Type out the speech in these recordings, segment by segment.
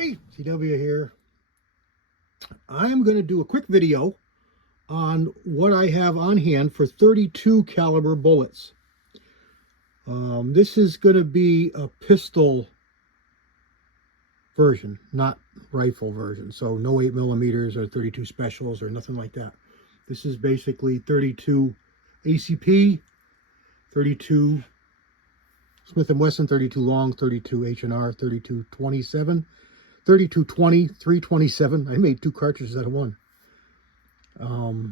everybody, CW here. I'm going to do a quick video on what I have on hand for 32 caliber bullets. This is going to be a pistol version, not rifle version. So no 8mm or 32 specials or nothing like that. This is basically 32 ACP, 32 Smith & Wesson, 32 long, 32 H&R, 32 27, 32 20, 327. I made 2 cartridges out of one.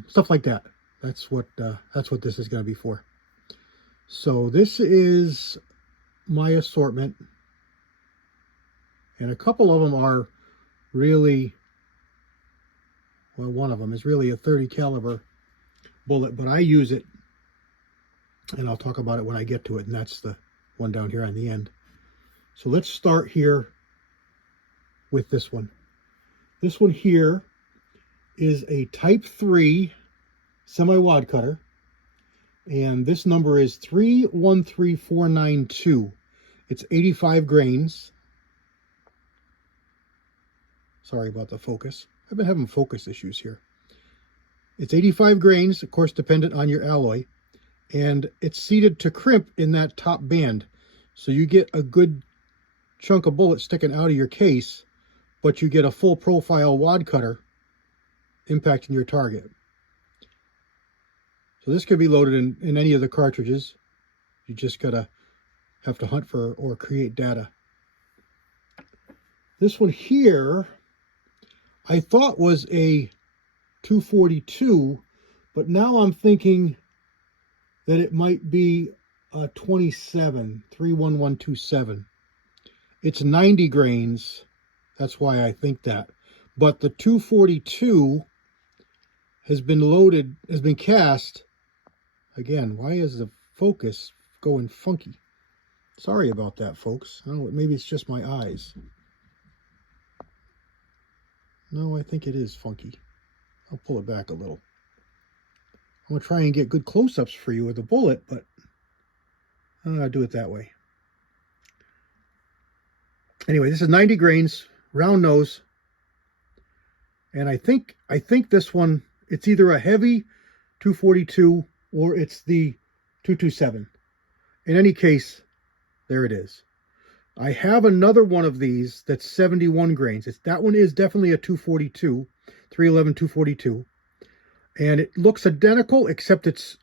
Stuff like that. That's what this is going to be for. So this is my assortment, and a couple of them are really, well, one of them is really a 30 caliber bullet, but I use it, and I'll talk about it when I get to it, and that's the one down here on the end. So let's start here with this one. This one here is a Type 3 semi-wad cutter, and this number is 313492. It's 85 grains. Sorry about the focus. I've been having focus issues here. It's 85 grains, of course, dependent on your alloy, and it's seated to crimp in that top band. So you get a good chunk of bullet sticking out of your case, but you get a full profile wad cutter impacting your target. So this could be loaded in any of the cartridges. You just have to hunt for or create data. This one here, I thought was a 242, but now I'm thinking that it might be a 27, 31127. It's 90 grains. That's why I think that. But the 242 has been loaded, has been cast. Again, why is the focus going funky? Sorry about that, folks. I don't know, maybe it's just my eyes. No, I think it is funky. I'll pull it back a little. I'm going to try and get good close-ups for you with the bullet, but I'll do it that way. Anyway, this is 90 grains, round nose. And I think this one, it's either a heavy 242 or it's the 227. In any case, there it is. I have another one of these that's 71 grains. That one is definitely a 242, 311 242. And it looks identical, except it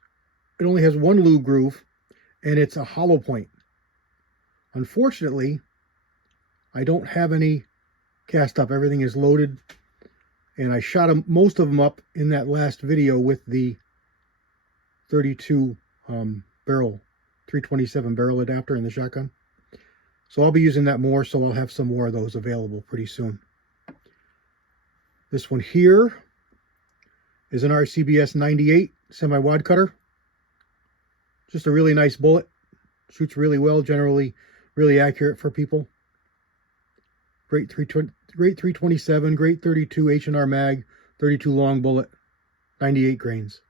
only has one lube groove, and it's a hollow point. Unfortunately, I don't have any cast up. Everything is loaded, and I shot most of them up in that last video with the 32 barrel, 327 barrel adapter in the shotgun. So I'll be using that more, so I'll have some more of those available pretty soon. This one here is an RCBS 98 semi-wad cutter. Just a really nice bullet. Shoots really well, generally really accurate for people. Great 327, great 32 H&R mag, 32 long bullet, 98 grains.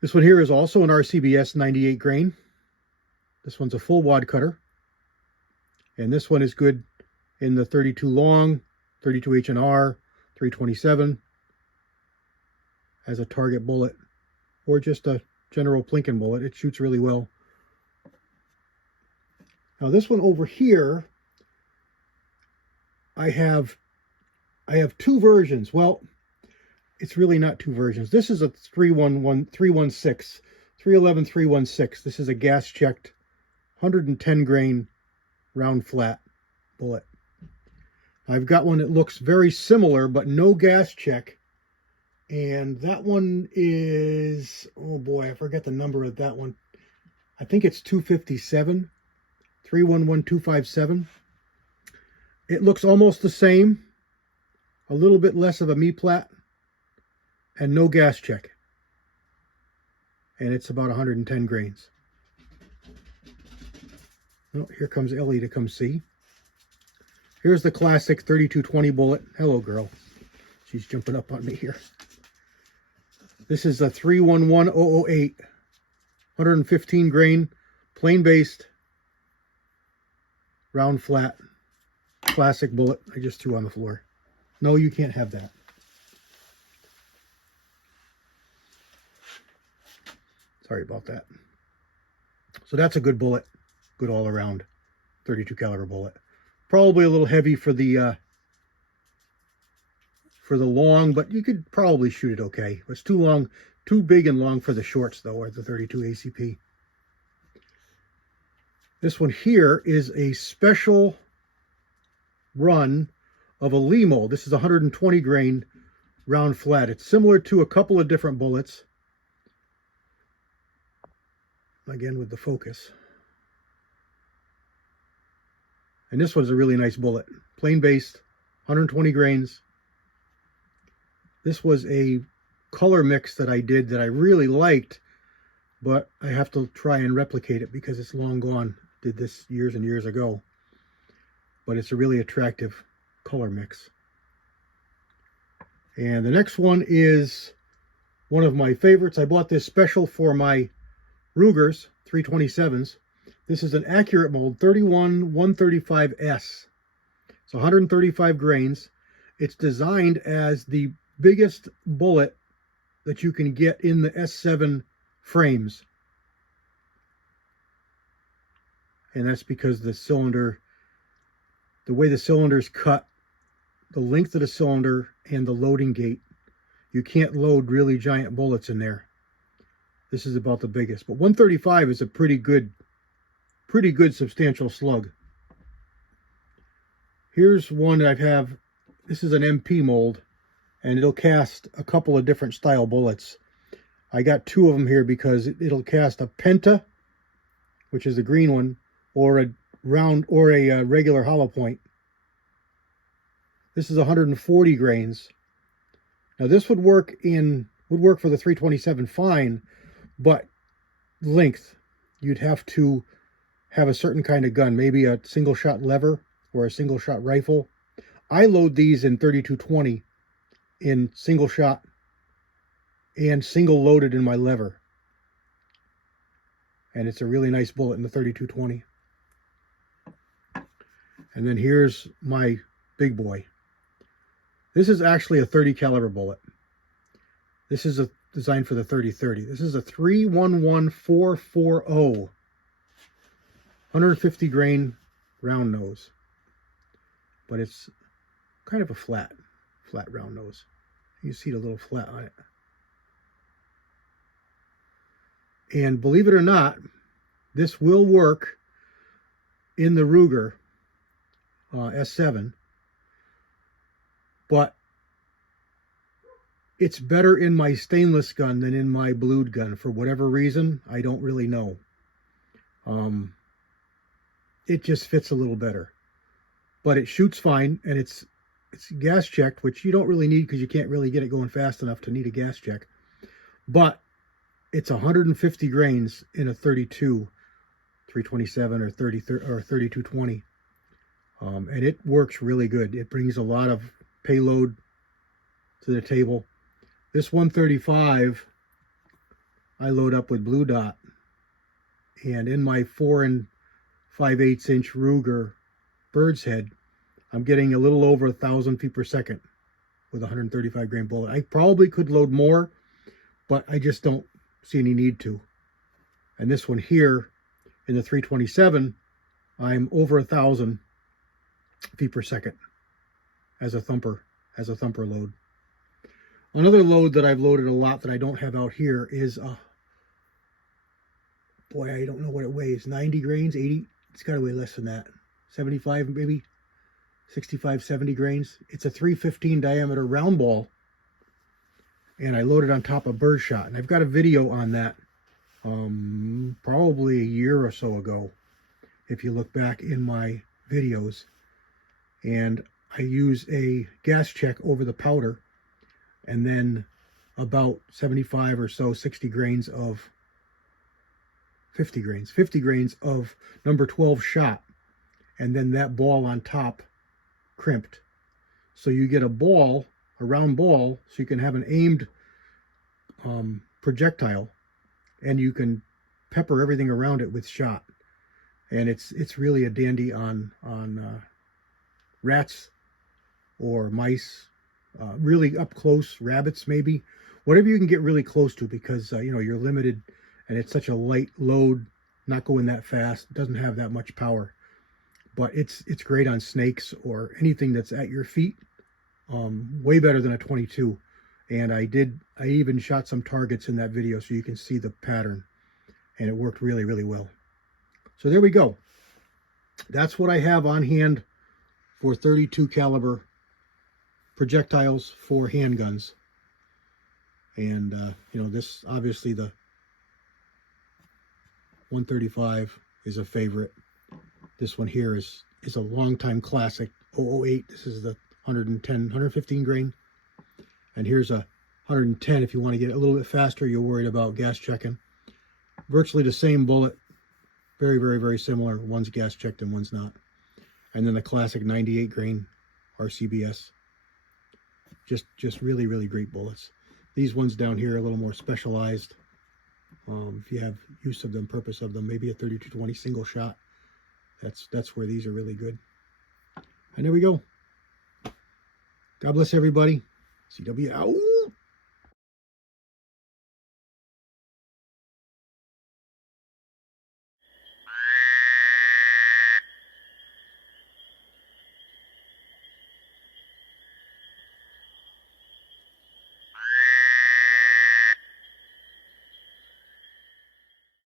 This one here is also an RCBS 98 grain. This one's a full wad cutter. And this one is good in the 32 long, 32 H&R, 327 as a target bullet, or just a general plinking bullet. It shoots really well. Now this one over here, I have 2 versions. Well, it's really not 2 versions. This is a 311 316. This is a gas checked 110 grain round flat bullet. I've got one that looks very similar, but no gas check. And that one is, oh boy, I forget the number of that one. I think it's 257, 311257. It looks almost the same, a little bit less of a me-plat, and no gas check. And it's about 110 grains. Oh, here comes Ellie to come see. Here's the classic 3220 bullet. Hello, girl. She's jumping up on me here. This is a 311008, 115 grain, plain based, round flat classic bullet I just threw on the floor. No, you can't have that. Sorry about that. So that's a good bullet, good all around 32 caliber bullet. Probably a little heavy for the long, but you could probably shoot it okay. It's too long, too big and long for the shorts though, or the 32 ACP. This one here is a special run of a Limo. This is 120 grain round flat. It's similar to a couple of different bullets. Again with the focus. And this one's a really nice bullet. Plain based, 120 grains. This was a color mix that I did that I really liked, but I have to try and replicate it because it's long gone. Did this years and years ago. But it's a really attractive color mix. And the next one is one of my favorites. I bought this special for my Rugers 327s. This is an accurate mold, 31-135S. It's 135 grains. It's designed as the biggest bullet that you can get in the S7 frames. And that's because the cylinder, the way the cylinder's cut, the length of the cylinder and the loading gate, you can't load really giant bullets in there. This is about the biggest, but 135 is a pretty good substantial slug. Here's one that I have. This is an MP mold, and it'll cast a couple of different style bullets. I got two of them here because it'll cast a Penta, which is the green one, or a round or a regular hollow point. This is 140 grains. Now this would work for the 327 fine, but length, you'd have to have a certain kind of gun, maybe a single shot lever or a single shot rifle. I load these in 32-20 in single shot and single loaded in my lever. And it's a really nice bullet in the 32-20. And then here's my big boy. This is actually a 30 caliber bullet. This is designed for the 30-30. This is a 311440, 150 grain round nose. But it's kind of a flat round nose. You see the little flat on it. And believe it or not, this will work in the Ruger S7, but it's better in my stainless gun than in my blued gun for whatever reason. I don't really know. It just fits a little better, but it shoots fine, and it's gas checked, which you don't really need because you can't really get it going fast enough to need a gas check. But it's 150 grains in a 32 327 or 32-20. And it works really good. It brings a lot of payload to the table. This 135 I load up with Blue Dot, and in my 4 5/8 inch Ruger bird's head, I'm getting a little over 1,000 feet per second with a 135 grain bullet. I probably could load more, but I just don't see any need to. And this one here in the 327, I'm over 1,000 feet per second as a thumper load. Another load that I've loaded a lot that I don't have out here is boy, I don't know what it weighs, 90 grains, 80. It's got to weigh less than that, 75 maybe, 65, 70 grains. It's a 315 diameter round ball, and I loaded on top of birdshot, and I've got a video on that probably a year or so ago, if you look back in my videos. And I use a gas check over the powder, and then about 75 or so, 60 grains of 50 grains of number 12 shot, and then that ball on top crimped. So you get a ball, a round ball, so you can have an aimed projectile, and you can pepper everything around it with shot. and it's really a dandy on rats or mice, really up close, rabbits maybe, whatever you can get really close to, because you know, you're limited, and it's such a light load, not going that fast, doesn't have that much power. But it's great on snakes or anything that's at your feet. Way better than a 22. And I even shot some targets in that video so you can see the pattern, and it worked really, really well. So there we go. That's what I have on hand for 32 caliber projectiles for handguns. And you know, this obviously, the 135 is a favorite. This one here is a long-time classic, 008. This is the 115 grain. And here's a 110 if you want to get it a little bit faster, you're worried about gas checking. Virtually the same bullet. Very, very, very similar. One's gas checked and one's not. And then the classic 98 grain RCBS. Just really, really great bullets. These ones down here are a little more specialized. If you have use of them, purpose of them, maybe a 3220 single shot. That's where these are really good. And there we go. God bless everybody. CW out.